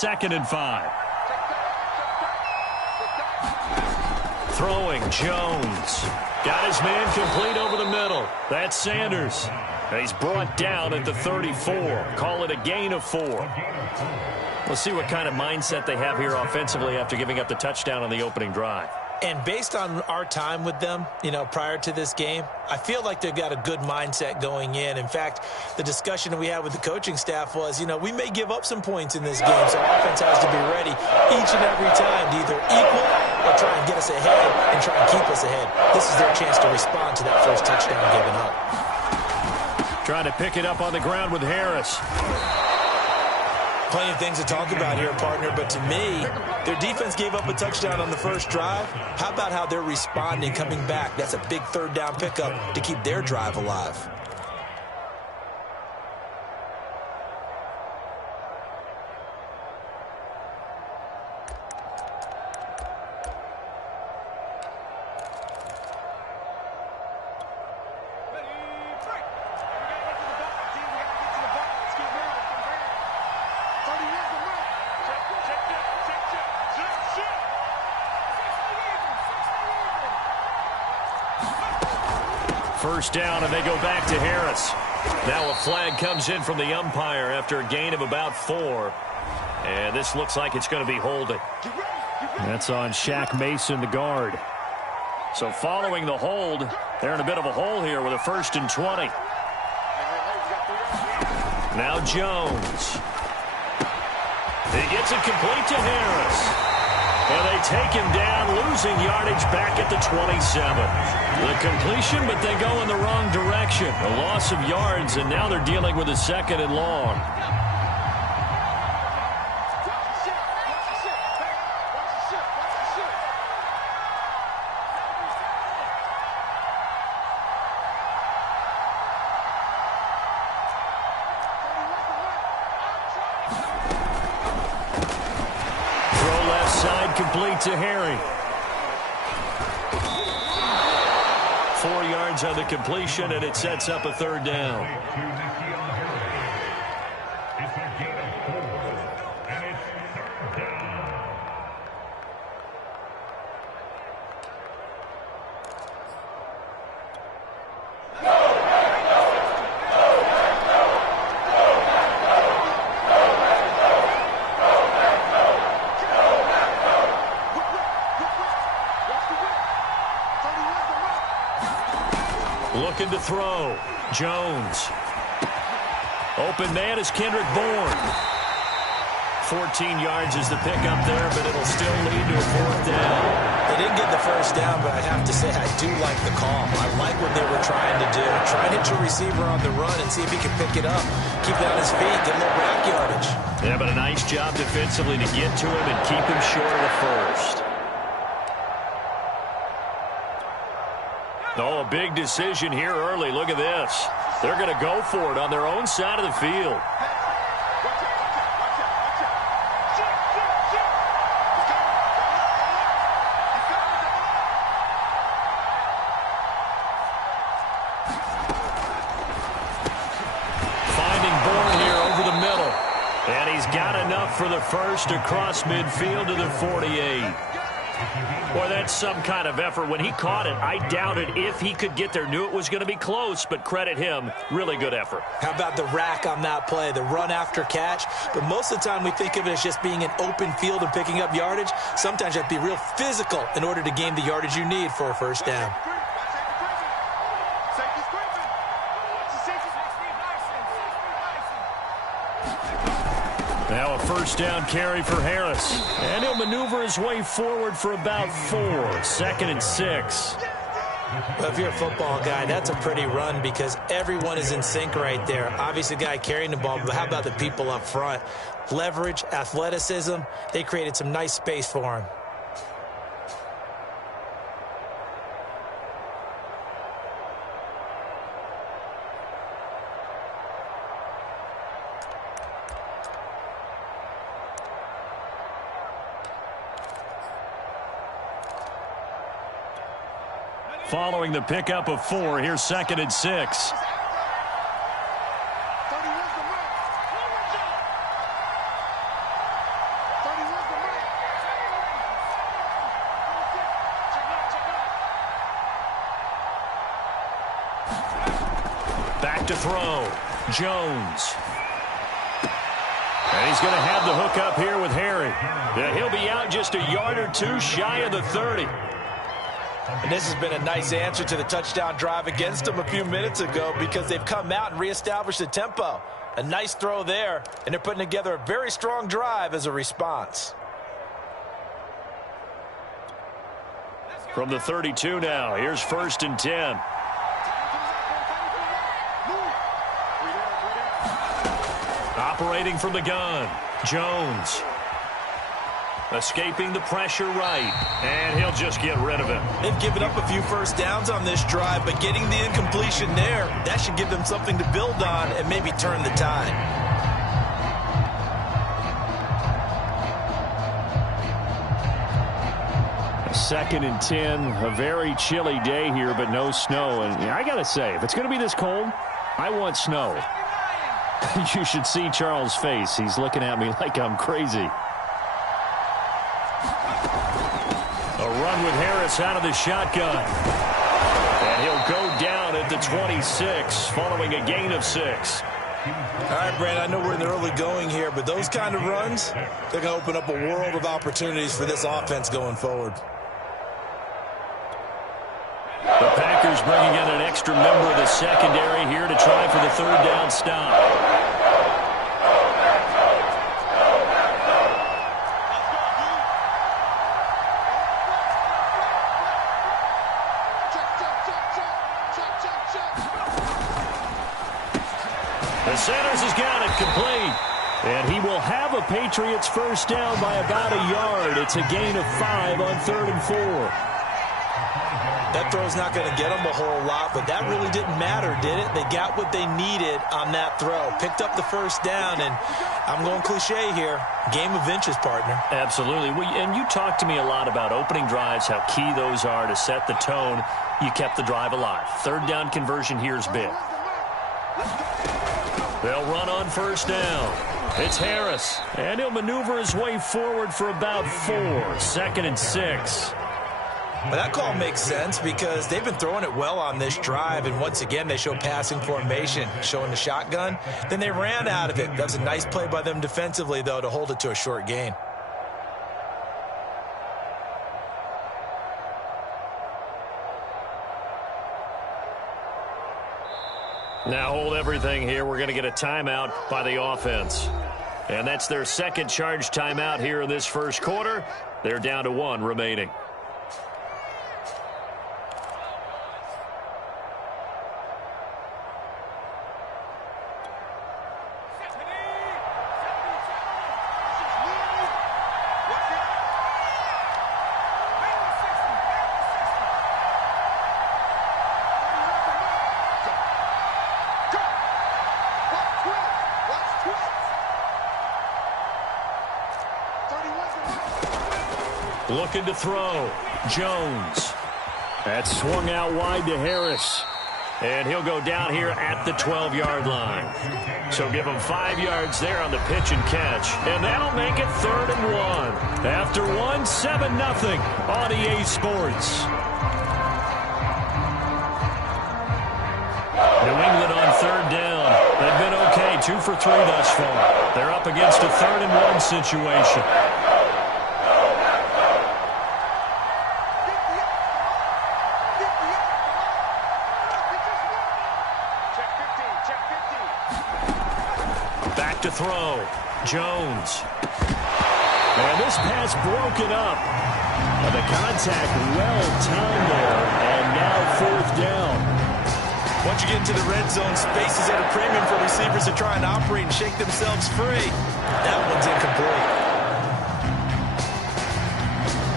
2nd and 5. Throwing, Jones. Got his man complete over the middle. That's Sanders. He's brought down at the 34. Call it a gain of 4. We'll see what kind of mindset they have here offensively after giving up the touchdown on the opening drive. And based on our time with them, prior to this game, I feel like they've got a good mindset going in. In fact, the discussion we had with the coaching staff was, we may give up some points in this game, so offense has to be ready each and every time to either equal or try and get us ahead and try and keep us ahead. This is their chance to respond to that first touchdown given up. Trying to pick it up on the ground with Harris. Plenty of things to talk about here, partner, but to me, their defense gave up a touchdown on the first drive. How about how they're responding, coming back? That's a big third down pickup to keep their drive alive. First down, and they go back to Harris. Now a flag comes in from the umpire after a gain of about 4. And this looks like it's going to be holding. That's on Shaq Mason, the guard. So following the hold, they're in a bit of a hole here with a 1st and 20. Now Jones. He gets it complete to Harris. And they take him down, losing yardage back at the 27. The completion, but they go in the wrong direction. A loss of yards, and now they're dealing with a 2nd and long. Complete to Harry. 4 yards on the completion, and it sets up a 3rd down. Looking to throw. Jones. Open man is Kendrick Bourne. 14 yards is the pickup there, but it'll still lead to a 4th down. They didn't get the first down, but I have to say I do like the call. I like what they were trying to do. Try and hit your receiver on the run and see if he can pick it up. Keep it on his feet, get a little rack yardage. Yeah, but a nice job defensively to get to him and keep him short of the first. Oh, a big decision here early. Look at this. They're going to go for it on their own side of the field. Finding Bourne here over the middle. And he's got enough for the first across midfield to the 48. Boy, that's some kind of effort. When he caught it, I doubted if he could get there. Knew it was going to be close, but credit him. Really good effort. How about the rack on that play, the run after catch? But most of the time we think of it as just being an open field and picking up yardage. Sometimes you have to be real physical in order to gain the yardage you need for a first down. Now a first down carry for Harris. And he'll maneuver his way forward for about 4. 2nd and 6. Well, if you're a football guy, that's a pretty run because everyone is in sync right there. Obviously, the guy carrying the ball, but how about the people up front? Leverage, athleticism, they created some nice space for him. Following the pickup of 4, here's 2nd and 6. to throw. Jones. And he's going to have the hook up here with Harry. Yeah, he'll be out just a yard or two shy of the 30. And this has been a nice answer to the touchdown drive against them a few minutes ago because they've come out and reestablished the tempo. A nice throw there, and they're putting together a very strong drive as a response. From the 32 now, here's 1st and 10. Operating from the gun, Jones. Escaping the pressure right, and he'll just get rid of it. They've given up a few first downs on this drive, but getting the incompletion there, that should give them something to build on and maybe turn the tide. A 2nd and 10, a very chilly day here, but no snow. And I got to say, if it's going to be this cold, I want snow. You should see Charles' face. He's looking at me like I'm crazy. A run with Harris out of the shotgun. And he'll go down at the 26 following a gain of 6. All right, Brandon, I know we're in the early going here, but those kind of runs, they're going to open up a world of opportunities for this offense going forward. The Packers bringing in an extra member of the secondary here to try for the 3rd down stop. The Sanders has got it complete. And he will have a Patriots 1st down by about a yard. It's a gain of 5 on 3rd and 4. That throw's not going to get them a whole lot, but that really didn't matter, did it? They got what they needed on that throw. Picked up the 1st down, and I'm going cliche here. Game of inches, partner. Absolutely. And you talked to me a lot about opening drives, how key those are to set the tone. You kept the drive alive. 3rd down conversion here is big. They'll run on 1st down. It's Harris, and he'll maneuver his way forward for about 4. 2nd and 6. Well, that call makes sense because they've been throwing it well on this drive, and once again they show passing formation, showing the shotgun. Then they ran out of it. That was a nice play by them defensively, though, to hold it to a short gain. Now hold everything here. We're going to get a timeout by the offense. And that's their 2nd charge timeout here in this 1st quarter. They're down to 1 remaining. Looking to throw. Jones. That's swung out wide to Harris. And he'll go down here at the 12-yard line. So give him 5 yards there on the pitch and catch. And that'll make it 3rd and 1. After 1, 7-0 on EA Sports. New England on 3rd down. They've been okay, 2 for 3 thus far. They're up against a 3rd and 1 situation. Back to throw. Jones. And this pass broken up. And the contact well timed there. And now 4th down. Once you get into the red zone, space is at a premium for receivers to try and operate and shake themselves free. That one's incomplete.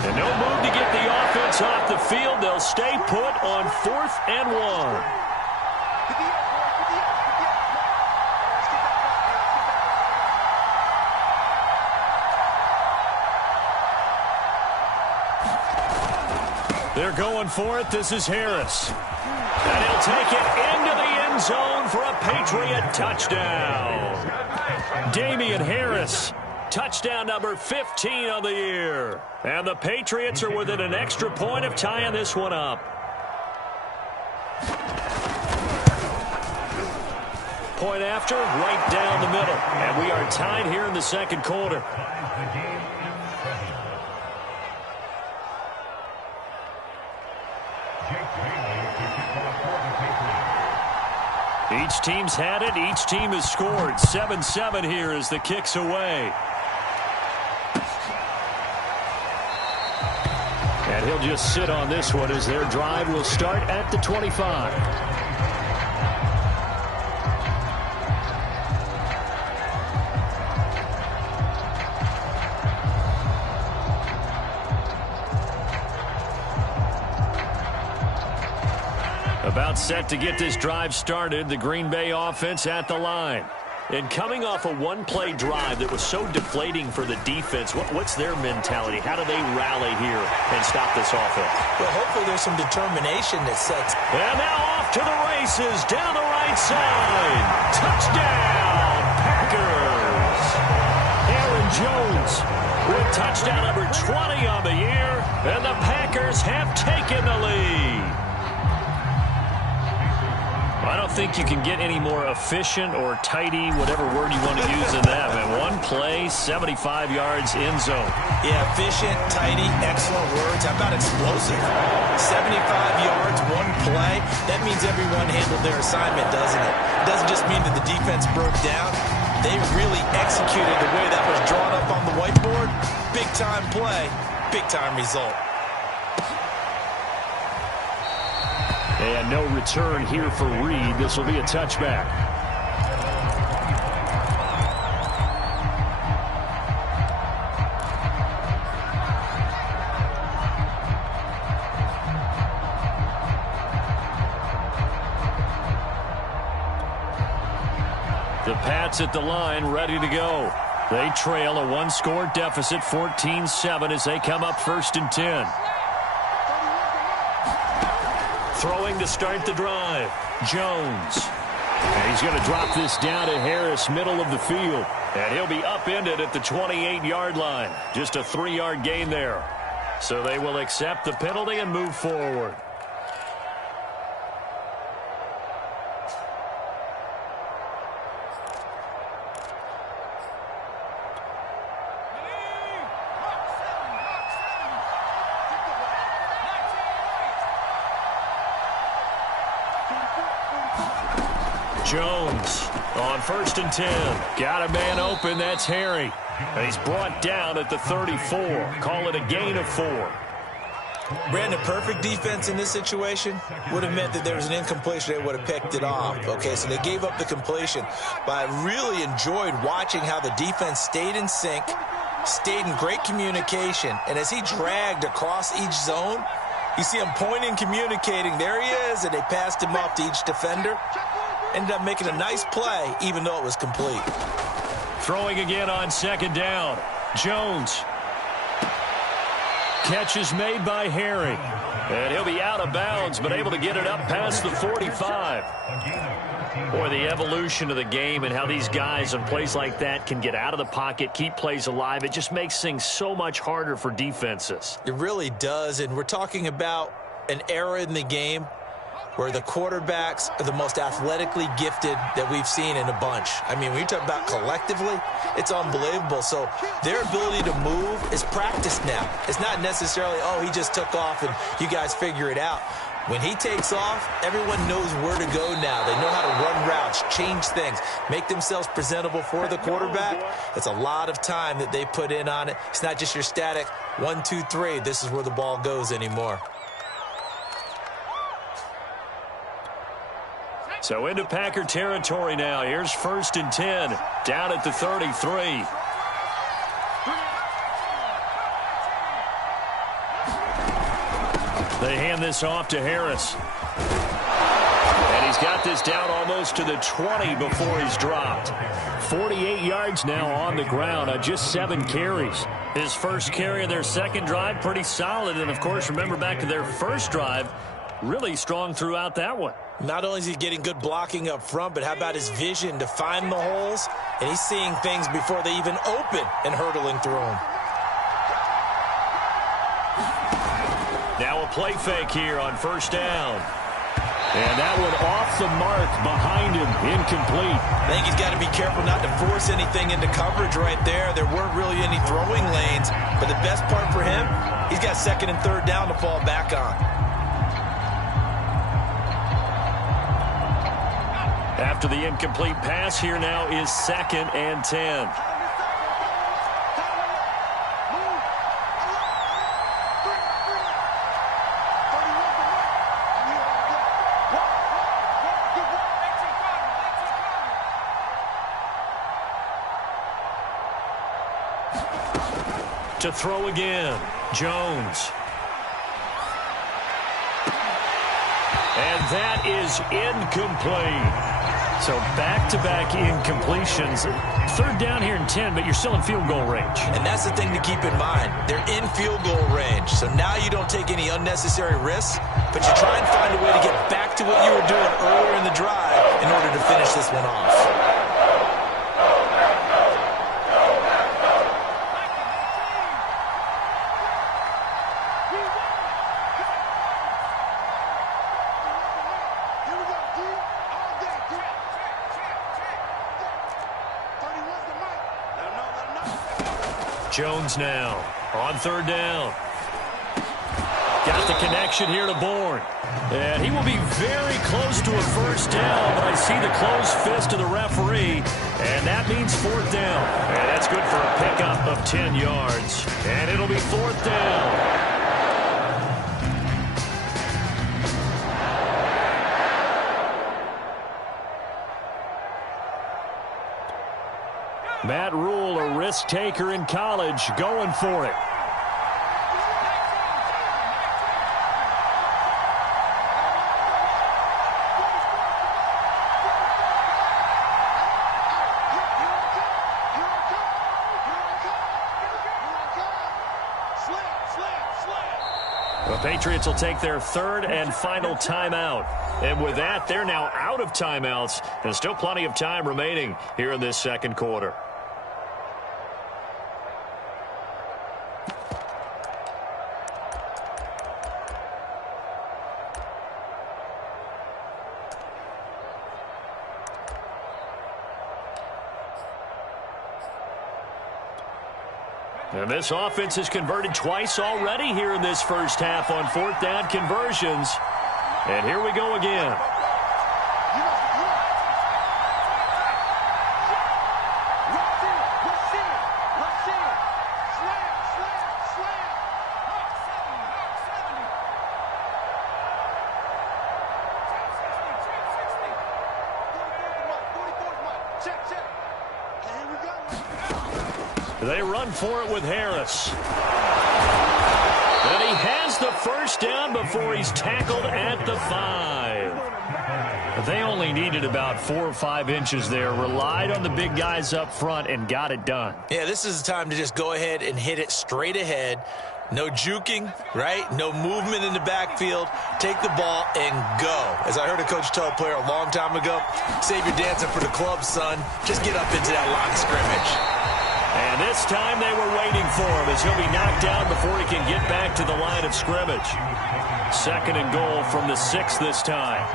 And no move to get the offense off the field. They'll stay put on 4th and 1. They're going for it. This is Harris. And he'll take it into the end zone for a Patriot touchdown. Damian Harris, touchdown number 15 of the year. And the Patriots are within an extra point of tying this one up. point after, right down the middle. And we are tied here in the second quarter. Each team's had it. Each team has scored. 7-7 here as the kick's away. And he'll just sit on this one as their drive will start at the 25. About set to get this drive started, the Green Bay offense at the line. And coming off a one-play drive that was so deflating for the defense, what's their mentality? How do they rally here and stop this offense? Well, hopefully there's some determination that sets. And now off to the races, down the right side. Touchdown, Packers. Aaron Jones with touchdown number 20 on the year, and the Packers have taken the lead. I don't think you can get any more efficient or tidy, whatever word you want to use in that. Man, one play, 75 yards in zone. Yeah, efficient, tidy, excellent words. How about explosive? 75 yards, one play. That means everyone handled their assignment, doesn't it? It doesn't just mean that the defense broke down. They really executed the way that was drawn up on the whiteboard. Big-time play, big-time result. And no return here for Reed. This will be a touchback. The Pats at the line, ready to go. They trail a one-score deficit, 14-7, as they come up 1st and 10. Throwing to start the drive, Jones. And he's going to drop this down to Harris, middle of the field. And he'll be upended at the 28-yard line. Just a 3-yard gain there. So they will accept the penalty and move forward. Jones on 1st and 10. Got a man open. That's Harry. And he's brought down at the 34. Call it a gain of 4. Brandon, perfect defense in this situation would have meant that there was an incompletion. They would have picked it off. Okay, so they gave up the completion. But I really enjoyed watching how the defense stayed in sync, stayed in great communication. And as he dragged across each zone, you see him pointing, communicating. There he is, and they passed him off to each defender. Ended up making a nice play, even though it was complete. Throwing again on 2nd down. Jones. Catch is made by Harry. And he'll be out of bounds, but able to get it up past the 45. Boy, the evolution of the game and how these guys in plays like that can get out of the pocket, keep plays alive, it just makes things so much harder for defenses. It really does, and we're talking about an era in the game where the quarterbacks are the most athletically gifted that we've seen in a bunch. I mean, when you talk about collectively, it's unbelievable. So their ability to move is practiced now. It's not necessarily, oh, he just took off and you guys figure it out. When he takes off, everyone knows where to go now. They know how to run routes, change things, make themselves presentable for the quarterback. It's a lot of time that they put in on it. It's not just your static 1, 2, 3. This is where the ball goes anymore. So into Packer territory now. Here's 1st and 10, down at the 33. They hand this off to Harris. And he's got this down almost to the 20 before he's dropped. 48 yards now on the ground on just 7 carries. His first carry of their second drive, pretty solid. And, of course, remember back to their first drive, really strong throughout that one. Not only is he getting good blocking up front, but how about his vision to find the holes? And he's seeing things before they even open and hurdling through them. Now a play fake here on 1st down. And that one off the mark behind him, incomplete. I think he's got to be careful not to force anything into coverage right there. There weren't really any throwing lanes, but the best part for him, he's got second and third down to fall back on. After the incomplete pass, here now is 2nd and 10. To throw again, Jones. And that is incomplete. So back-to-back incompletions. Third down here and 10, but you're still in field goal range. And that's the thing to keep in mind. They're in field goal range. So now you don't take any unnecessary risks, but you try and find a way to get back to what you were doing earlier in the drive in order to finish this one off. Jones now on third down. Got the connection here to Bourne. And he will be very close to a first down, but I see the closed fist of the referee, and that means fourth down. And that's good for a pickup of 10 yards. And it'll be fourth down. Matt Rule, a risk taker in college, going for it. The Patriots will take their third and final timeout. And with that, they're now out of timeouts. And still plenty of time remaining here in this second quarter. And this offense has converted twice already here in this first half on fourth down conversions. And here we go again. They run for it with Harris. And he has the first down before he's tackled at the 5. They only needed about 4 or 5 inches there, relied on the big guys up front, and got it done. Yeah, this is the time to just go ahead and hit it straight ahead. No juking, right? No movement in the backfield. Take the ball and go. As I heard a coach tell a player a long time ago, save your dancing for the club, son. Just get up into that line of scrimmage. And this time they were waiting for him as he'll be knocked down before he can get back to the line of scrimmage. Second and goal from the 6 this time.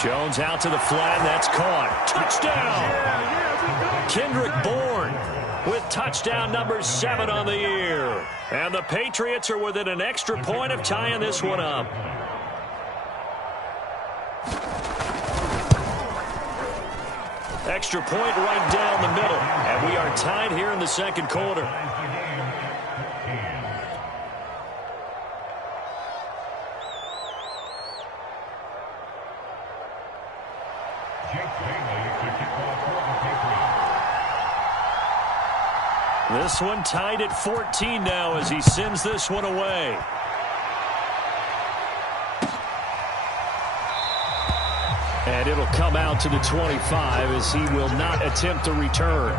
Jones out to the flat, and that's caught. Touchdown! Kendrick Bourne with touchdown number 7 on the year. And the Patriots are within an extra point of tying this one up. Extra point right down the middle. And we are tied here in the second quarter. This one tied at 14 now as he sends this one away. And it'll come out to the 25 as he will not attempt to return.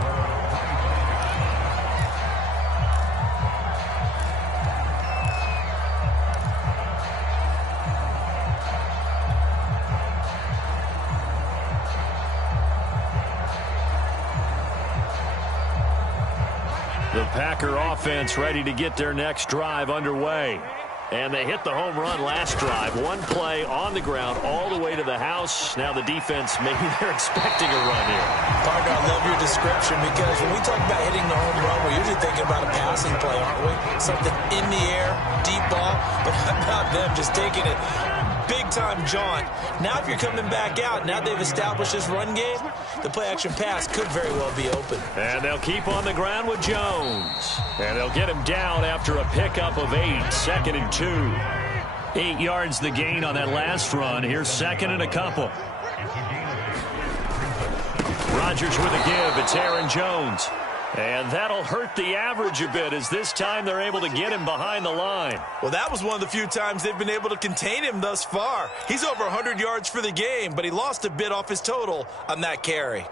The Packer offense ready to get their next drive underway. And they hit the home run last drive. One play on the ground all the way to the house. Now the defense, maybe they're expecting a run here. Parker, I love your description because when we talk about hitting the home run, we're usually thinking about a passing play, aren't we? Something in the air, deep ball. But how about them just taking it big-time jaunt? Now if you're coming back out, now they've established this run game, the play-action pass could very well be open. And they'll keep on the ground with Jones. And they'll get him down after a pickup of 8, 2nd and 2. 8 yards the gain on that last run. Here's 2nd and a couple. Rodgers with a give. It's Aaron Jones. And that'll hurt the average a bit as this time they're able to get him behind the line. Well, that was one of the few times they've been able to contain him thus far. He's over 100 yards for the game, but he lost a bit off his total on that carry.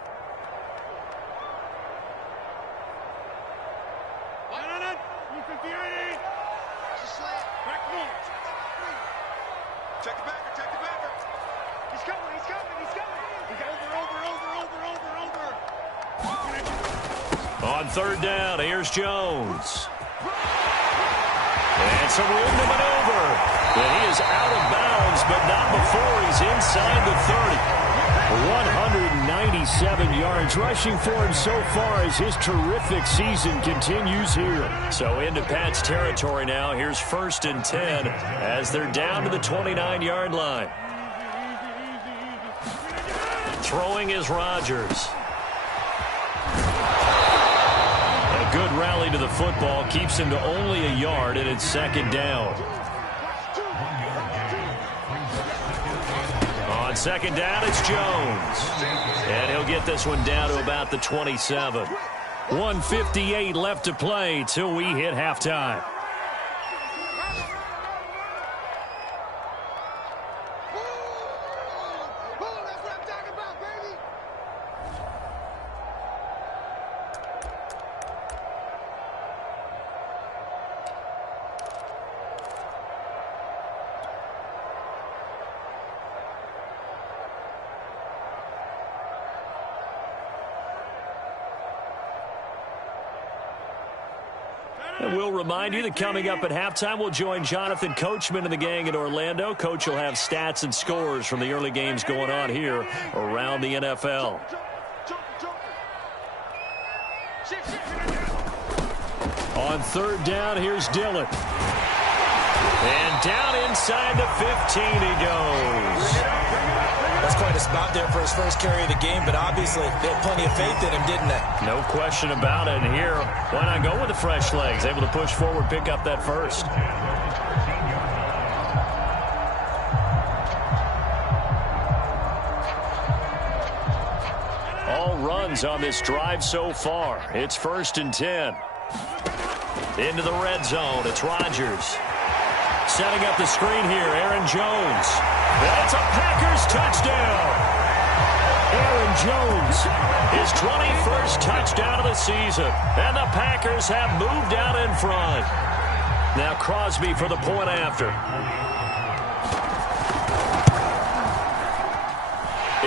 On 3rd down, here's Jones. And some room to maneuver. And he is out of bounds, but not before he's inside the 30. 197 yards rushing for him so far as his terrific season continues here. So into Pat's territory now. Here's 1st and 10 as they're down to the 29-yard line. Throwing is Rodgers. Good rally to the football, keeps him to only a yard, and it's 2nd down. On 2nd down, it's Jones. And he'll get this one down to about the 27. 1:58 left to play till we hit halftime. And we'll remind you that coming up at halftime, we'll join Jonathan Coachman and the gang in Orlando. Coach will have stats and scores from the early games going on here around the NFL. On 3rd down, here's Dillon. And down inside the 15 he goes. That's quite a spot there for his first carry of the game, but obviously they had plenty of faith in him, didn't they? No question about it. And here, why not go with the fresh legs? Able to push forward, pick up that first. All runs on this drive so far. It's 1st and 10. Into the red zone. It's Rodgers. Setting up the screen here, Aaron Jones. That's a Packers touchdown. Aaron Jones, his 21st touchdown of the season. And the Packers have moved out in front. Now Crosby for the point after.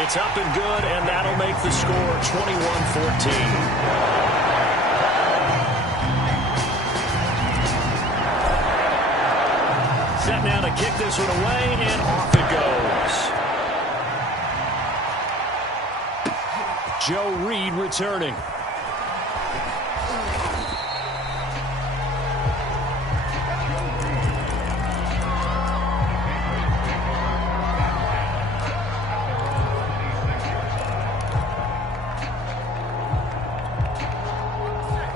It's up and good, and that'll make the score 21-14. Set now to kick this one away, and off it goes. Joe Reed returning.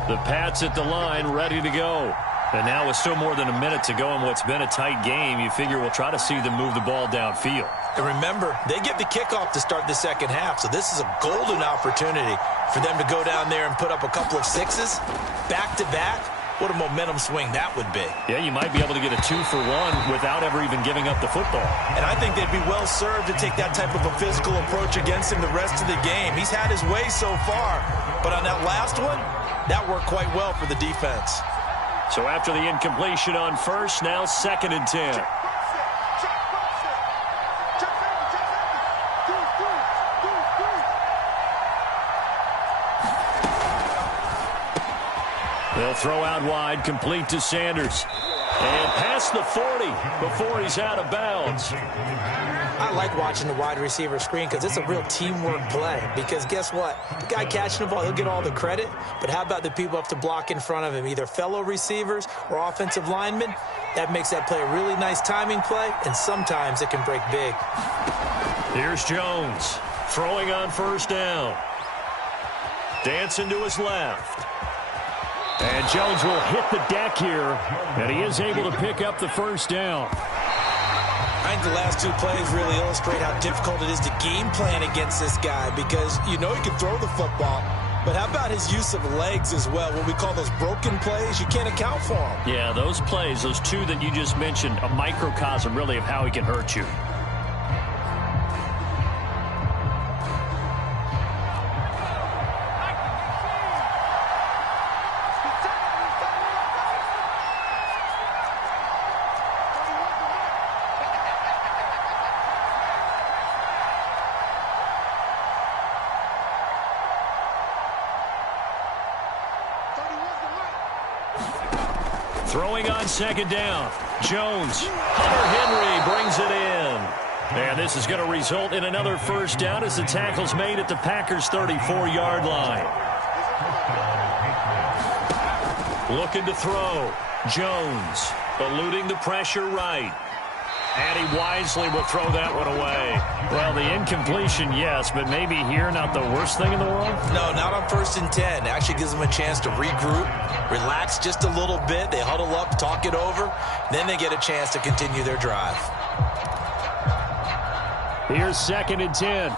The Pats at the line, ready to go. And now with still more than a minute to go in what's been a tight game, you figure we'll try to see them move the ball downfield. And remember, they get the kickoff to start the second half, so this is a golden opportunity for them to go down there and put up a couple of sixes back-to-back. What a momentum swing that would be. Yeah, you might be able to get a 2-for-1 without ever even giving up the football. And I think they'd be well served to take that type of a physical approach against him the rest of the game. He's had his way so far, but on that last one, that worked quite well for the defense. So after the incompletion on first, now 2nd and 10. They'll throw out wide, complete to Sanders. And past the 40 before he's out of bounds. I like watching the wide receiver screen because it's a real teamwork play. Because guess what? The guy catching the ball, he'll get all the credit. But how about the people up to block in front of him, either fellow receivers or offensive linemen? That makes that play a really nice timing play, and sometimes it can break big. Here's Jones throwing on first down. Dancing to his left. And Jones will hit the deck here, and he is able to pick up the first down. I think the last two plays really illustrate how difficult it is to game plan against this guy because you know he can throw the football, but how about his use of legs as well? What we call those broken plays, you can't account for them. Yeah, those plays, those two that you just mentioned, a microcosm really of how he can hurt you. Throwing on second down. Jones. Hunter Henry brings it in. And this is going to result in another first down as the tackle's made at the Packers' 34-yard line. Looking to throw. Jones eluding the pressure right. And he wisely will throw that one away. Well, the incompletion, yes, but maybe here not the worst thing in the world? No, not on 1st and 10. It actually gives them a chance to regroup, relax just a little bit. They huddle up, talk it over. Then they get a chance to continue their drive. Here's 2nd and 10.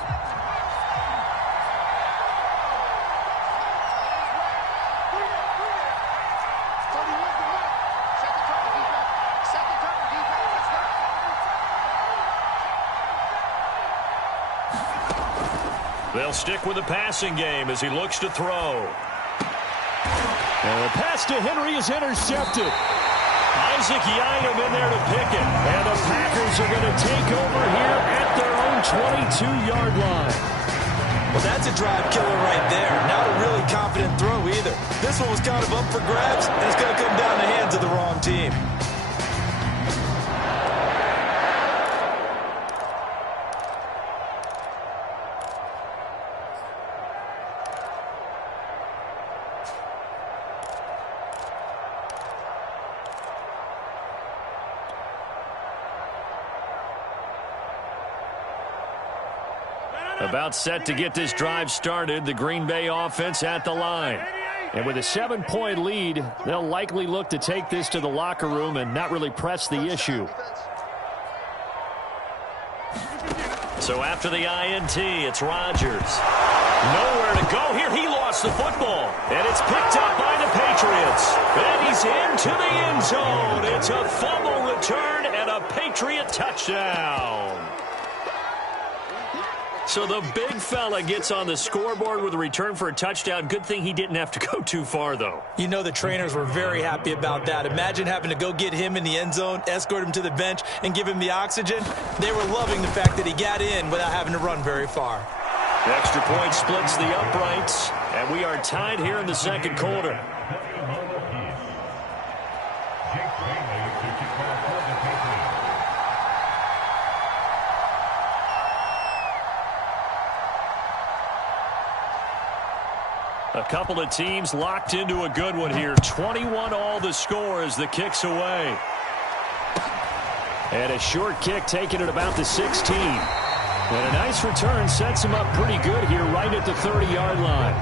They'll stick with the passing game as he looks to throw. And the pass to Henry is intercepted. Isaac Yiadom in there to pick it. And the Packers are going to take over here at their own 22-yard line. Well, that's a drive killer right there. Not a really confident throw either. This one was kind of up for grabs, and it's going to come down the hands of the wrong team. About set to get this drive started, the Green Bay offense at the line. And with a 7-point lead, they'll likely look to take this to the locker room and not really press the issue. So after the INT, it's Rodgers. Nowhere to go here. He lost the football. And it's picked up by the Patriots. And he's into the end zone. It's a fumble return and a Patriot touchdown. So the big fella gets on the scoreboard with a return for a touchdown. Good thing he didn't have to go too far, though. You know the trainers were very happy about that. Imagine having to go get him in the end zone, escort him to the bench, and give him the oxygen. They were loving the fact that he got in without having to run very far. The extra point splits the uprights, and we are tied here in the second quarter. A couple of teams locked into a good one here. 21 all the score as the kick's away. And a short kick taken at about the 16. And a nice return sets him up pretty good here right at the 30-yard line.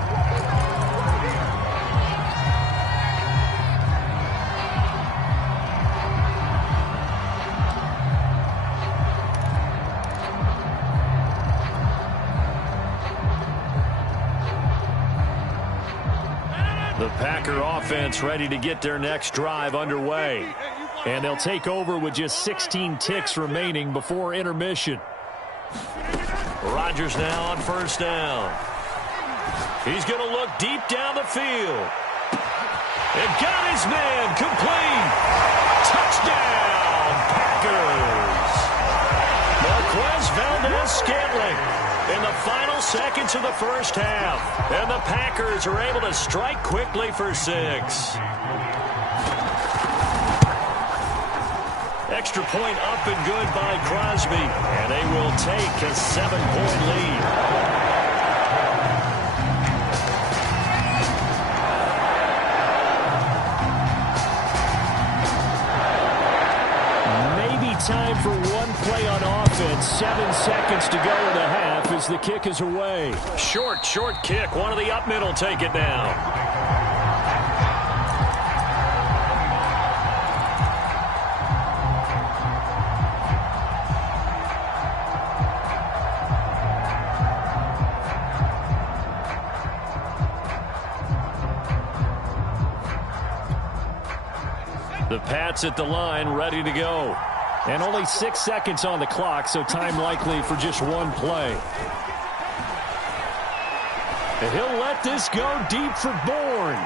The Packer offense ready to get their next drive underway. And they'll take over with just 16 ticks remaining before intermission. Rodgers now on first down. He's going to look deep down the field. And got his man complete. Touchdown, Packers. Marquez Valdez-Scantling in the final seconds of the first half. And the Packers are able to strike quickly for 6. Extra point up and good by Crosby. And they will take a 7-point lead. Time for one play on offense. 7 seconds to go in the half as the kick is away. Short kick. One of the up mid will take it now. The Pats at the line, ready to go. And only 6 seconds on the clock, so time likely for just one play. And he'll let this go deep for Bourne.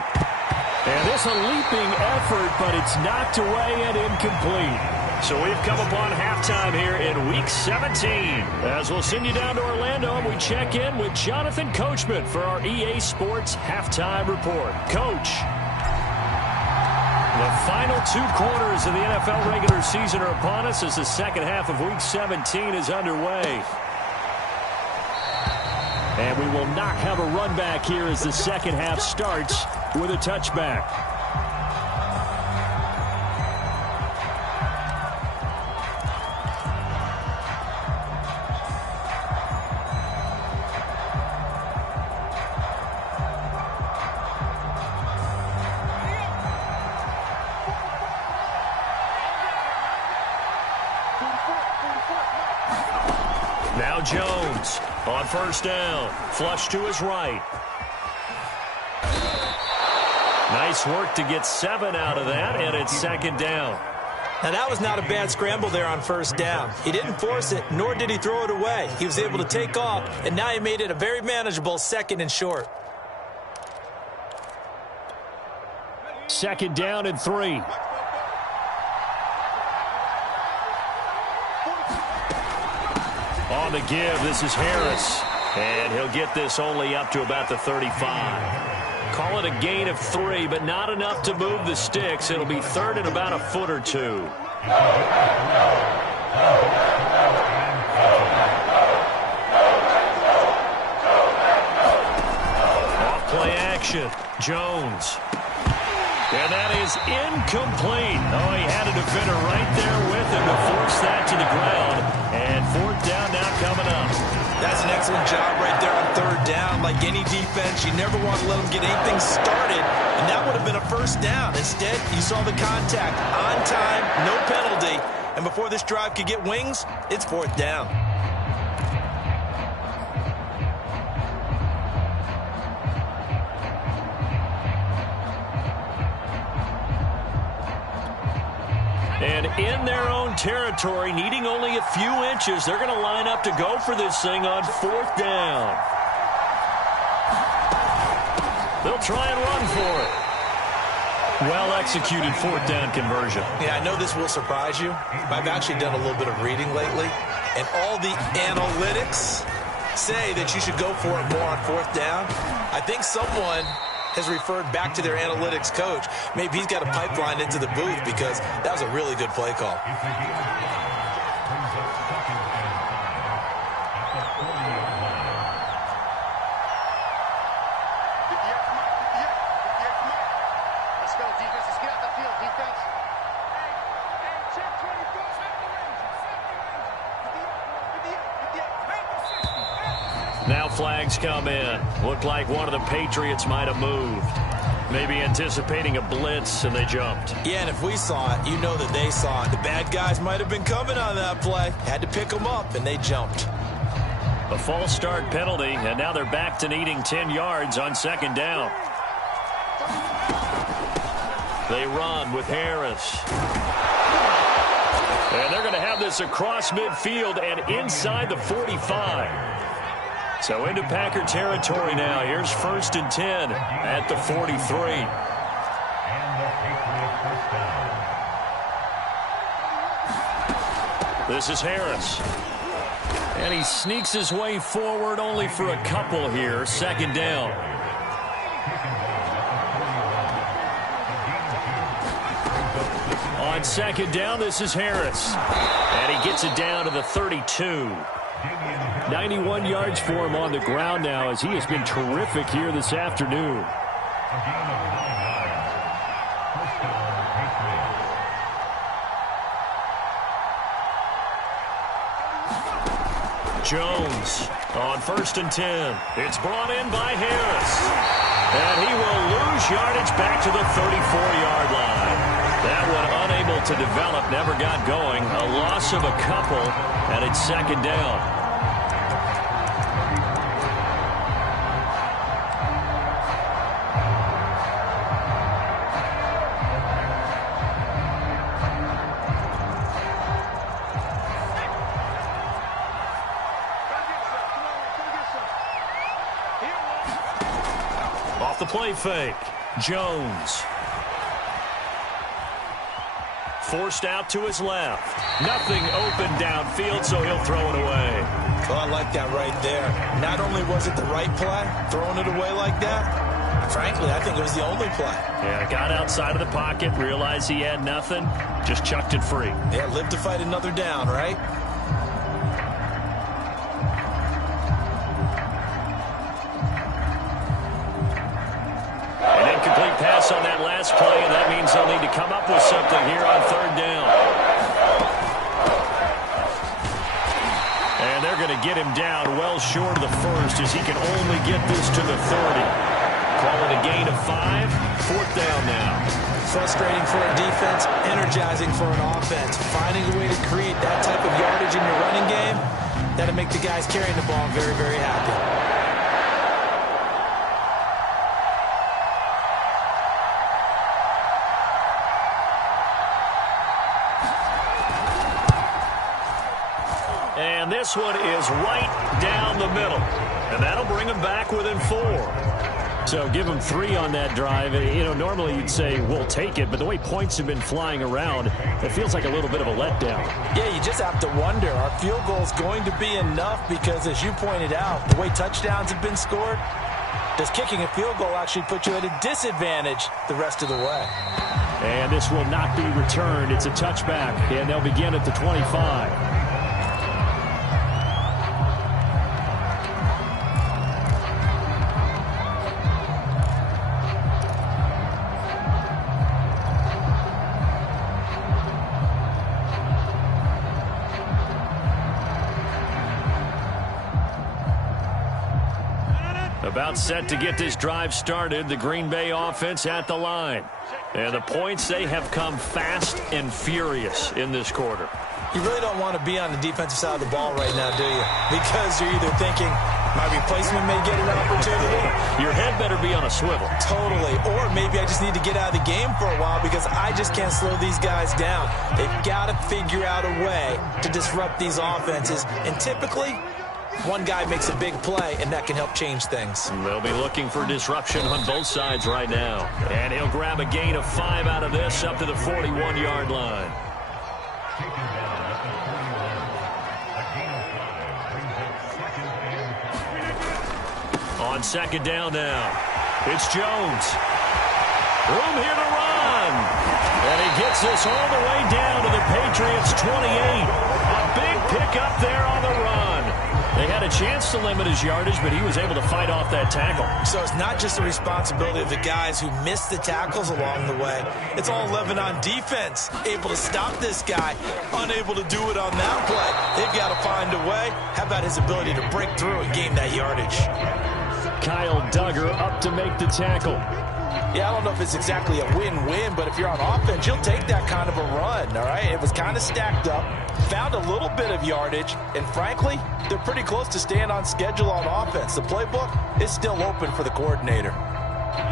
And this a leaping effort, but it's knocked away and incomplete. So we've come upon halftime here in Week 17. As we'll send you down to Orlando, and we check in with Jonathan Coachman for our EA Sports Halftime Report. Coach. The final 2 quarters of the NFL regular season are upon us as the second half of Week 17 is underway. And we will not have a run back here as the second half starts with a touchback. Now Jones on first down. Flush to his right. Nice work to get 7 out of that, and it's second down. Now, that was not a bad scramble there on first down. He didn't force it, nor did he throw it away. He was able to take off, and now he made it a very manageable 2nd and short. Second down and 3. On the give, this is Harris. And he'll get this only up to about the 35. Call it a gain of 3, but not enough to move the sticks. It'll be 3rd and about a foot or 2. Off play action. Jones. And that is incomplete. Oh, he had a defender right there with him to force that to the ground. And 4th down now coming up. That's an excellent job right there on 3rd down. Like any defense, you never want to let them get anything started. And that would have been a 1st down. Instead, you saw the contact. On time, no penalty. And before this drive could get wings, it's 4th down. And in their own territory, needing only a few inches, they're going to line up to go for this thing on 4th down. They'll try and run for it. Well-executed 4th down conversion. Yeah, I know this will surprise you. I've actually done a little bit of reading lately, and all the analytics say that you should go for it more on 4th down. I think someone has referred back to their analytics coach. Maybe he's got a pipeline into the booth because that was a really good play call. Let's go, defense. Let's get out the field, defense. Now flags come in. Looked like one of the Patriots might have moved. Maybe anticipating a blitz, and they jumped. Yeah, and if we saw it, you know that they saw it. The bad guys might have been coming on that play. Had to pick them up, and they jumped. A false start penalty, and now they're back to needing 10 yards on 2nd down. They run with Harris. And they're going to have this across midfield and inside the 45. So into Packer territory now. Here's 1st and 10 at the 43. This is Harris. And he sneaks his way forward only for a couple here. Second down. On second down, this is Harris. And he gets it down to the 32. 91 yards for him on the ground now as he has been terrific here this afternoon. Jones on 1st and 10. It's brought in by Harris. And he will lose yardage back to the 34-yard line. That one unable to develop, never got going. A loss of a couple, and it's second down. Off the play fake, Jones. Forced out to his left. Nothing open downfield, so he'll throw it away. Well, I like that right there. Not only was it the right play, throwing it away like that, frankly, I think it was the only play. Yeah, got outside of the pocket, realized he had nothing, just chucked it free. Yeah, live to fight another down, right? Pass on that last play, and that means they'll need to come up with something here on third down. And they're going to get him down well short of the first as he can only get this to the 30. Call it a gain of 5. Fourth down now. Frustrating for a defense, energizing for an offense. Finding a way to create that type of yardage in your running game, that'll make the guys carrying the ball very, very happy. And this one is right down the middle. And that'll bring them back within 4. So give them 3 on that drive. You know, normally you'd say, we'll take it. But the way points have been flying around, it feels like a little bit of a letdown. Yeah, you just have to wonder, are field goals going to be enough? Because as you pointed out, the way touchdowns have been scored, does kicking a field goal actually put you at a disadvantage the rest of the way? And this will not be returned. It's a touchback. And they'll begin at the 25. About set to get this drive started, the Green Bay offense at the line. And the points, they have come fast and furious in this quarter. You really don't want to be on the defensive side of the ball right now, do you? Because you're either thinking, my replacement may get an opportunity. Your head better be on a swivel. Totally. Or maybe I just need to get out of the game for a while because I just can't slow these guys down. They've got to figure out a way to disrupt these offenses. And typically, one guy makes a big play, and that can help change things. They'll be looking for disruption on both sides right now. And he'll grab a gain of 5 out of this up to the 41-yard line. On second down now, it's Jones. Room here to run. And he gets this all the way down to the Patriots' 28. A big pickup there on the run. They had a chance to limit his yardage, but he was able to fight off that tackle. So it's not just the responsibility of the guys who missed the tackles along the way. It's all 11 on defense, able to stop this guy, unable to do it on that play. They've got to find a way. How about his ability to break through and gain that yardage? Kyle Duggar up to make the tackle. Yeah, I don't know if it's exactly a win-win, but if you're on offense, you'll take that kind of a run, all right? It was kind of stacked up, found a little bit of yardage, and frankly, they're pretty close to staying on schedule on offense. The playbook is still open for the coordinator.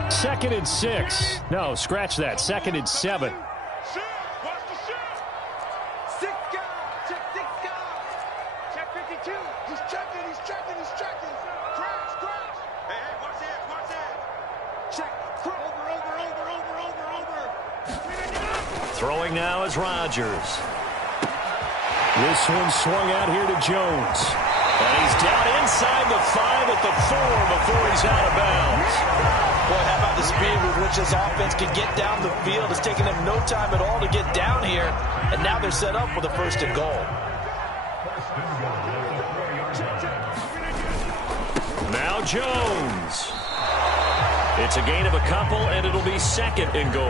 2nd and 6. No, scratch that. 2nd and 7. Throwing now is Rodgers. This one swung out here to Jones. And he's down inside the 5 at the 4 before he's out of bounds. Boy, how about the speed with which this offense can get down the field? It's taken them no time at all to get down here, and now they're set up with a 1st and goal. Now Jones. It's a gain of a couple, and it'll be 2nd and goal.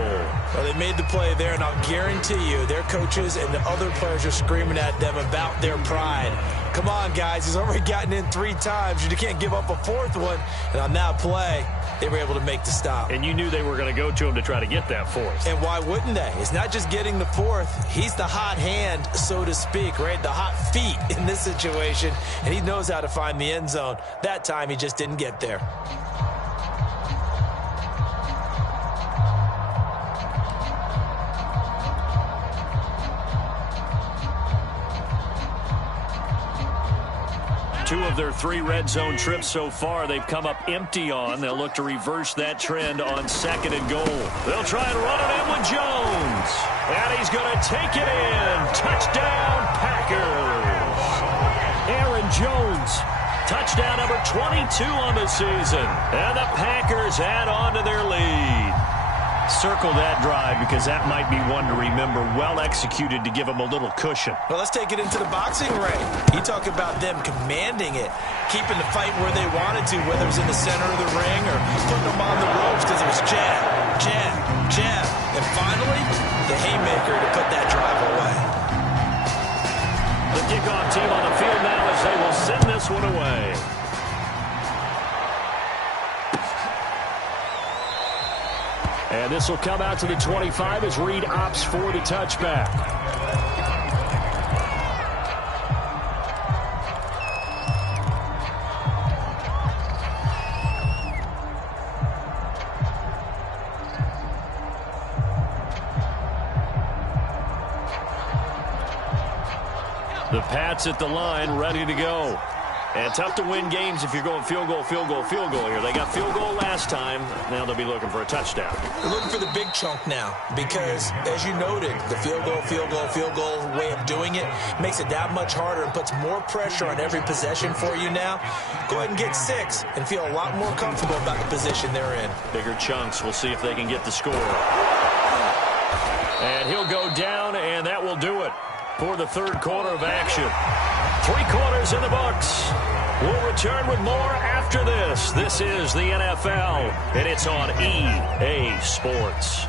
Well, they made the play there, and I'll guarantee you their coaches and the other players are screaming at them about their pride. Come on, guys. He's already gotten in 3 times. You can't give up a 4th one. And on that play, they were able to make the stop. And you knew they were going to go to him to try to get that 4th. And why wouldn't they? It's not just getting the 4th. He's the hot hand, so to speak, right? The hot feet in this situation. And he knows how to find the end zone. That time, he just didn't get there. Two of their 3 red zone trips so far, they've come up empty on. They'll look to reverse that trend on 2nd and goal. They'll try and run it in with Jones. And he's going to take it in. Touchdown, Packers. Aaron Jones. Touchdown number 22 on the season. And the Packers add on to their lead. Circle that drive because that might be one to remember. Well executed to give them a little cushion. Well, let's take it into the boxing ring. You talk about them commanding it, keeping the fight where they wanted to, whether it was in the center of the ring or putting them on the ropes because it was jab, jab, jab. And finally, the haymaker to put that drive away. The kickoff team on the field now as they will send this one away. And this will come out to the 25 as Reed opts for the touchback. The Pats at the line, ready to go. And tough to win games if you're going field goal, field goal, field goal here. They got field goal last time. Now they'll be looking for a touchdown. They're looking for the big chunk now because, as you noted, the field goal, field goal, field goal way of doing it makes it that much harder and puts more pressure on every possession for you now. Go ahead and get 6 and feel a lot more comfortable about the position they're in. Bigger chunks. We'll see if they can get the score. And he'll go down, and that will do it for the 3rd quarter of action. 3 quarters in the books. We'll return with more after this. This is the NFL, and it's on EA Sports.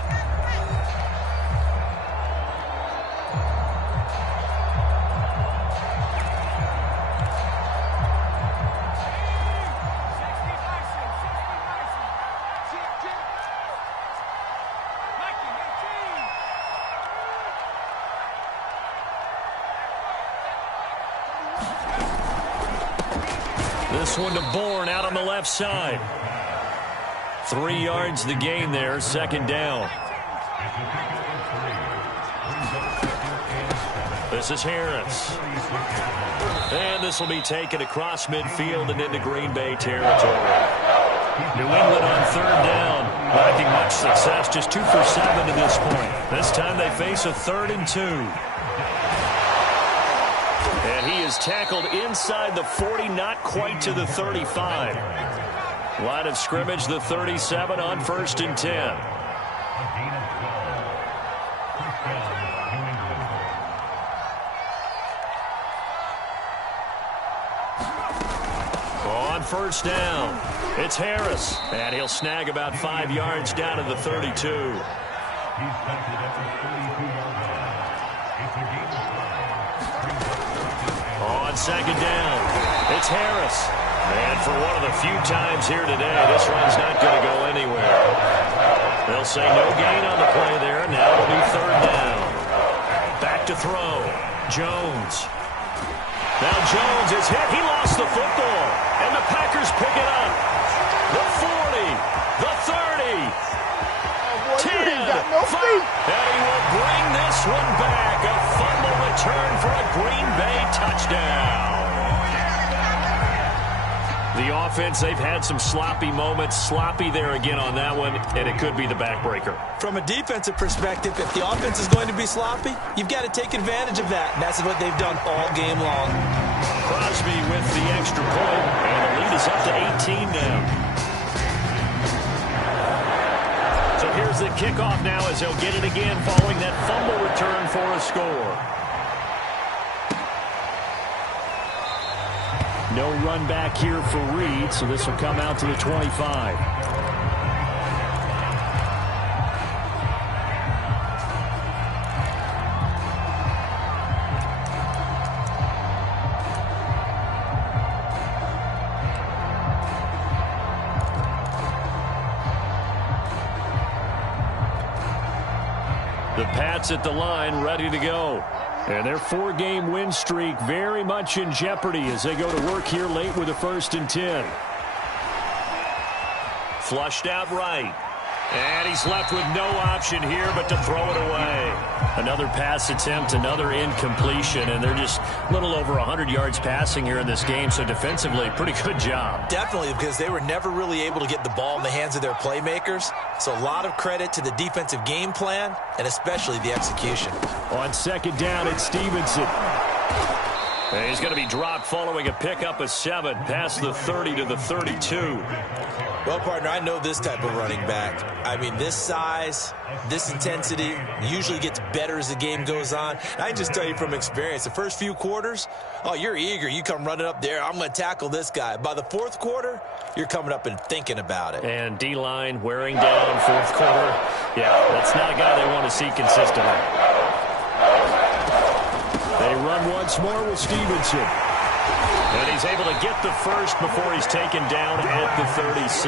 This one to Bourne out on the left side. 3 yards the gain there, 2nd down. This is Harris. And this will be taken across midfield and into Green Bay territory. New England on 3rd down. Lacking much success, just 2 for 7 to this point. This time they face a 3rd and 2. And he is tackled inside the 40, not quite to the 35. Line of scrimmage, the 37 on 1st and 10. On 1st down, it's Harris. And he'll snag about 5 yards down to the 32. On 2nd down, it's Harris. And for one of the few times here today, this one's not going to go anywhere. They'll say no gain on the play there. Now it'll be 3rd down. Back to throw. Jones. Now Jones is hit. He lost the football. And the Packers pick it up. The 40. The 30. 10. And he will bring this one back. A fumble return for a Green Bay touchdown. The offense, they've had some sloppy moments. Sloppy there again on that one, and it could be the backbreaker. From a defensive perspective, if the offense is going to be sloppy, you've got to take advantage of that. And that's what they've done all game long. Crosby with the extra point, and the lead is up to 18 now. So here's the kickoff now as he'll get it again following that fumble return for a score. No run back here for Reed, so this will come out to the 25. The Pats at the line, ready to go. And their 4-game win streak very much in jeopardy as they go to work here late with a 1st and 10. Flushed out right. And he's left with no option here but to throw it away. Another pass attempt, another incompletion, and they're just a little over 100 yards passing here in this game, so defensively, pretty good job. Definitely, because they were never really able to get the ball in the hands of their playmakers, so a lot of credit to the defensive game plan and especially the execution. On 2nd down, it's Stevenson. And he's going to be dropped following a pickup of 7 past the 30 to the 32. Well, partner, I know this type of running back. I mean, this size, this intensity usually gets better as the game goes on. And I can just tell you from experience, the first few quarters, oh, you're eager. You come running up there, I'm going to tackle this guy. By the 4th quarter, you're coming up and thinking about it. And D-line wearing down 4th quarter. Yeah, that's not a guy they want to see consistently. They run once more with Stevenson. And he's able to get the first before he's taken down at the 36.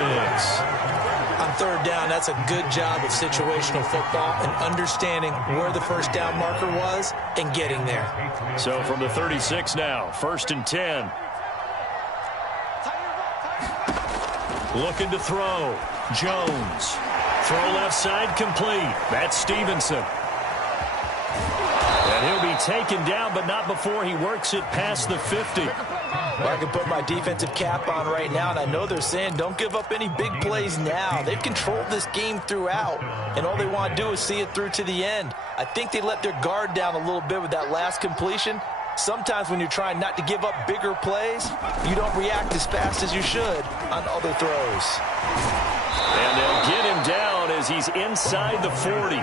On 3rd down, that's a good job of situational football and understanding where the 1st down marker was and getting there. So from the 36 now, 1st and 10. Looking to throw. Jones. Throw left side complete. That's Stevenson. And he'll be taken down, but not before he works it past the 50. Well, I can put my defensive cap on right now, and I know they're saying don't give up any big plays now. They've controlled this game throughout, and all they want to do is see it through to the end. I think they let their guard down a little bit with that last completion. Sometimes when you're trying not to give up bigger plays, you don't react as fast as you should on other throws. And they'll get him down as he's inside the 40.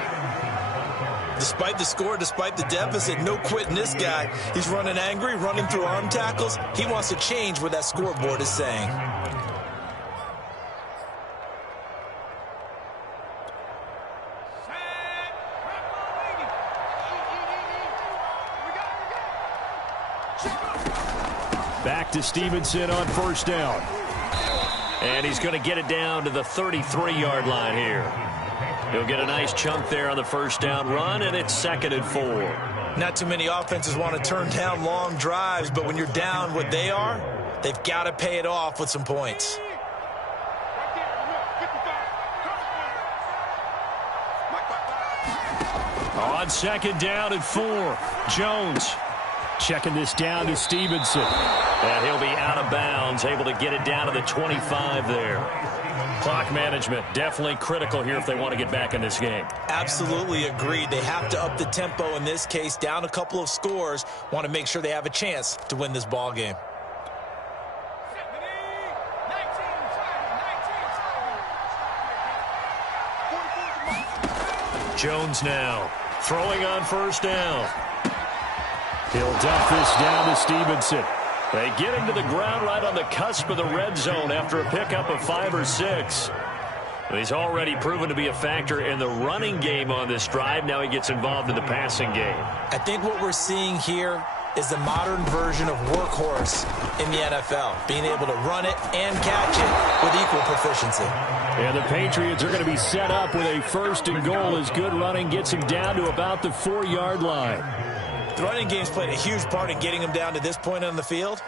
Despite the score, despite the deficit, no quitting this guy. He's running angry, running through arm tackles. He wants to change what that scoreboard is saying. Back to Stevenson on 1st down. And he's going to get it down to the 33-yard line here. He'll get a nice chunk there on the 1st down run, and it's 2nd and 4. Not too many offenses want to turn down long drives, but when you're down what they are, they've got to pay it off with some points. On 2nd down and 4, Jones checking this down to Stevenson. And he'll be out of bounds, able to get it down to the 25 there. Clock management definitely critical here if they want to get back in this game. Absolutely agreed. They have to up the tempo in this case, down a couple of scores. Want to make sure they have a chance to win this ball game. Jones now throwing on 1st down. He'll dump this down to Stevenson. They get him to the ground right on the cusp of the red zone after a pickup of 5 or 6. He's already proven to be a factor in the running game on this drive. Now he gets involved in the passing game. I think what we're seeing here is the modern version of workhorse in the NFL, being able to run it and catch it with equal proficiency. And the Patriots are going to be set up with a 1st and goal as good running gets him down to about the 4-yard line. The running game's played a huge part in getting him down to this point on the field.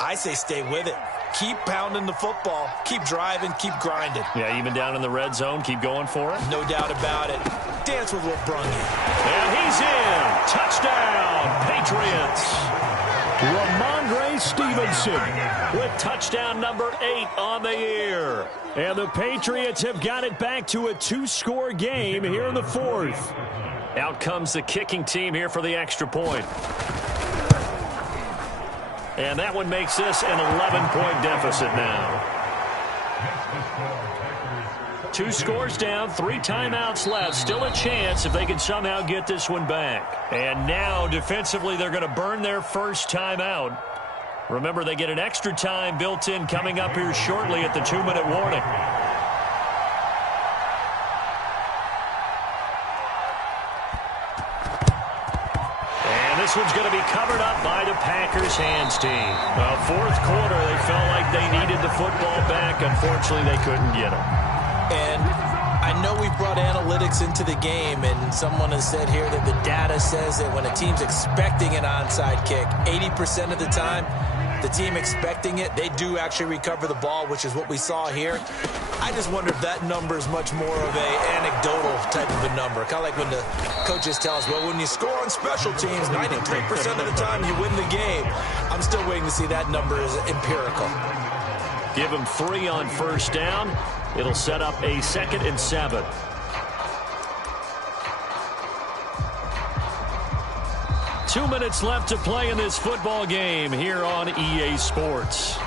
I say stay with it. Keep pounding the football. Keep driving. Keep grinding. Yeah, even down in the red zone, keep going for it. No doubt about it. Dance with what brung you. And he's in. Touchdown, Patriots. Ramondre Stevenson with touchdown number 8 on the year. And the Patriots have got it back to a 2-score game here in the 4th. Out comes the kicking team here for the extra point. And that one makes this an 11-point deficit now. 2 scores down, 3 timeouts left. Still a chance if they can somehow get this one back. And now, defensively, they're going to burn their first timeout. Remember, they get an extra time built in coming up here shortly at the 2-minute warning. And this one's going to be covered up by the Packers hands team. Well, fourth quarter, they felt like they needed the football back. Unfortunately, they couldn't get it. And I know we've brought analytics into the game, and someone has said here that the data says that when a team's expecting an onside kick, 80% of the time, the team expecting it, they do actually recover the ball, which is what we saw here. I just wonder if that number is much more of a anecdotal type of a number. Kind of like when the coaches tell us, well, when you score on special teams, 93% of the time you win the game. I'm still waiting to see that number is empirical. Give them 3 on first down. It'll set up a 2nd and 7. Two minutes left to play in this football game here on EA Sports.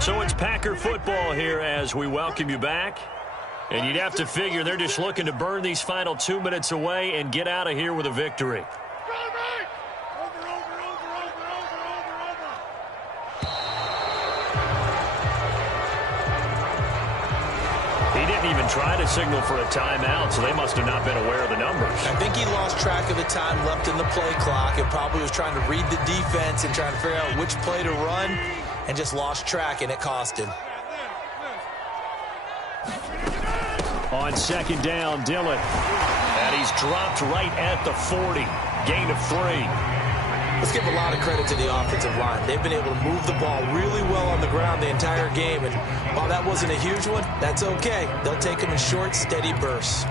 So it's Packer football here as we welcome you back. And you'd have to figure they're just looking to burn these final 2 minutes away and get out of here with a victory. He didn't even try to signal for a timeout, so they must have not been aware of the numbers. I think he lost track of the time left in the play clock and probably was trying to read the defense and trying to figure out which play to run, and just lost track, and it cost him. On second down, Dillon. And he's dropped right at the 40. Gain of 3. Let's give a lot of credit to the offensive line. They've been able to move the ball really well on the ground the entire game. And while that wasn't a huge one, that's okay. They'll take them in short, steady bursts.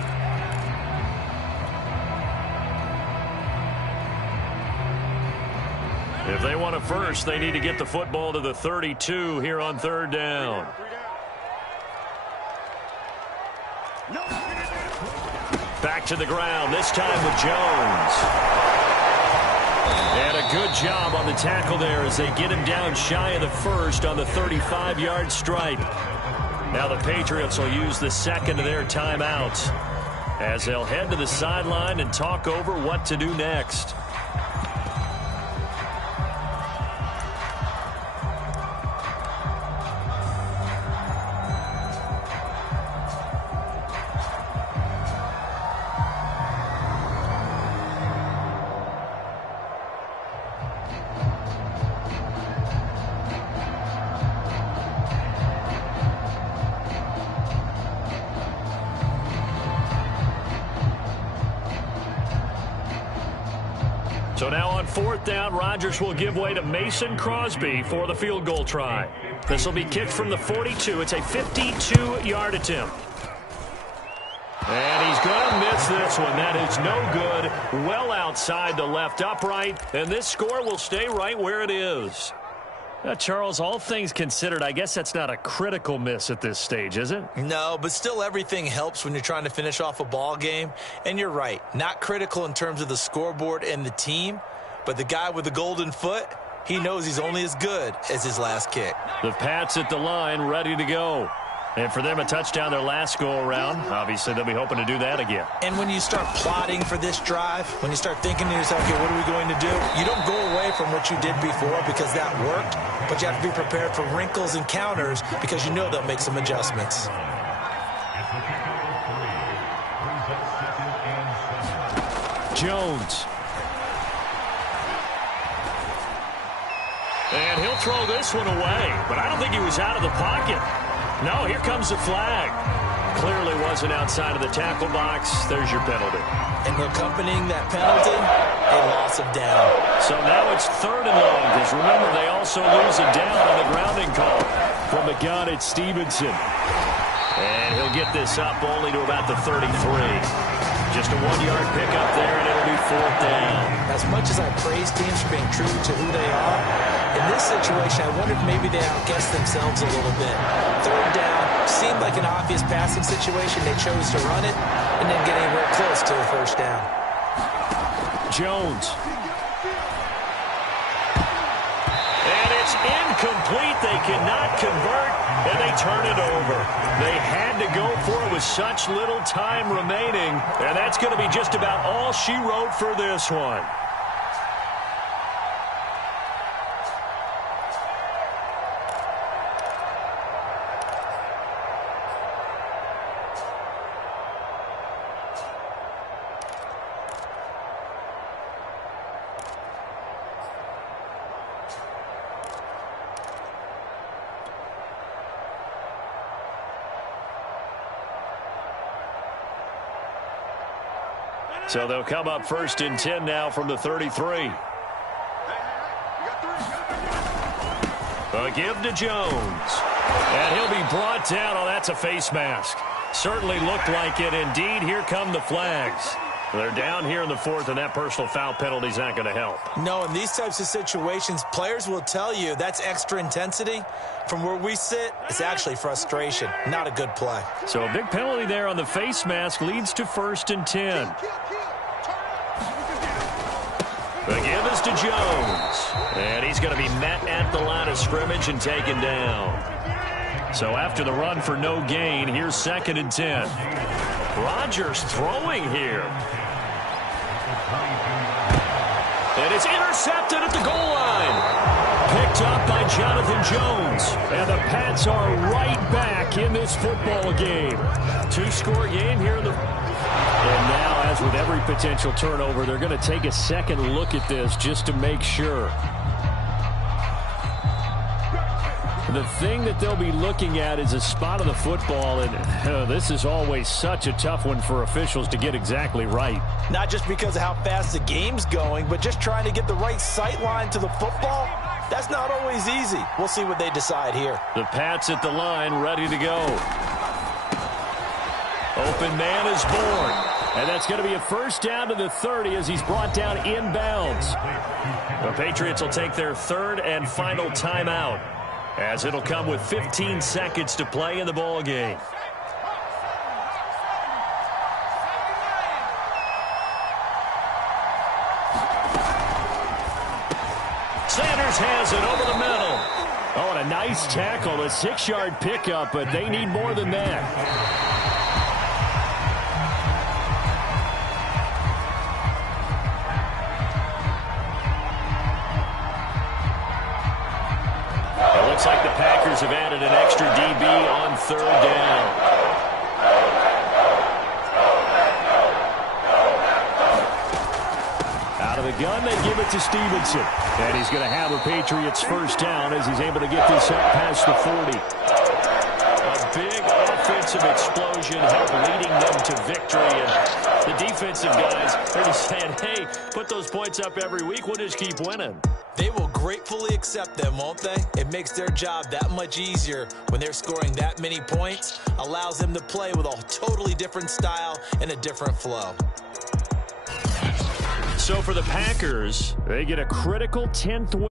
If they want a first, they need to get the football to the 32 here on third down. Back to the ground, this time with Jones. And a good job on the tackle there as they get him down shy of the first on the 35-yard stripe. Now the Patriots will use the second of their timeouts as they'll head to the sideline and talk over what to do next. So now on fourth down, Rodgers will give way to Mason Crosby for the field goal try. This will be kicked from the 42. It's a 52-yard attempt. And he's going to miss this one. That is no good. Well outside the left upright. And this score will stay right where it is. Charles, all things considered, I guess that's not a critical miss at this stage, is it? No, but still everything helps when you're trying to finish off a ball game. And you're right, not critical in terms of the scoreboard and the team, but the guy with the golden foot, he knows he's only as good as his last kick. The Pats at the line, ready to go. And for them, a touchdown their last go-around. Obviously, they'll be hoping to do that again. And when you start plotting for this drive, when you start thinking to yourself, okay, what are we going to do? You don't go away from what you did before because that worked, but you have to be prepared for wrinkles and counters because you know they'll make some adjustments. Jones. And he'll throw this one away, but I don't think he was out of the pocket. No, here comes the flag. Clearly wasn't outside of the tackle box. There's your penalty. And accompanying that penalty, a loss of down. So now it's 3rd and long, because remember, they also lose a down on the grounding call. From the gun, it's Stevenson. And he'll get this up only to about the 33. Just a 1-yard pickup there, and it'll be 4th down. As much as I praise teams for being true to who they are, in this situation, I wonder if maybe they outguessed themselves a little bit. 3rd down seemed like an obvious passing situation. They chose to run it and then get anywhere close to a 1st down. Jones. And it's incomplete. They cannot convert, and they turn it over. They had to go for it with such little time remaining, and that's going to be just about all she wrote for this one. So they'll come up 1st and 10 now from the 33. A give to Jones. And he'll be brought down. Oh, that's a face mask. Certainly looked like it. Indeed, here come the flags. They're down here in the 4th, and that personal foul penalty is not going to help. No, in these types of situations, players will tell you that's extra intensity. From where we sit, it's actually frustration. Not a good play. So a big penalty there on the face mask leads to 1st and 10. The give is to Jones. And he's going to be met at the line of scrimmage and taken down. So after the run for no gain, here's 2nd and 10. Rodgers throwing here. And it's intercepted at the goal line. Picked up by Jonathan Jones. And the Pats are right back in this football game. 2-score game here in the... And now, as with every potential turnover, they're going to take a second look at this just to make sure. The thing that they'll be looking at is a spot of the football, and this is always such a tough one for officials to get exactly right. Not just because of how fast the game's going, but just trying to get the right sight line to the football. That's not always easy. We'll see what they decide here. The Pats at the line, ready to go. Open man is born. And that's going to be a 1st down to the 30 as he's brought down inbounds. The Patriots will take their 3rd and final timeout, as it'll come with 15 seconds to play in the ball game. Sanders has it over the middle. Oh, and a nice tackle, a 6-yard pickup, but they need more than that. Looks like the Packers have added an extra DB on 3rd down. Out of the gun, they give it to Stevenson. And he's going to have a Patriots 1st down as he's able to get this up past the 40. A big offensive explosion helped leading them to victory. And the defensive guys are just saying, hey, put those points up every week. We'll just keep winning. They will gratefully accept them, won't they? It makes their job that much easier when they're scoring that many points. Allows them to play with a totally different style and a different flow. So for the Packers, they get a critical 10th win.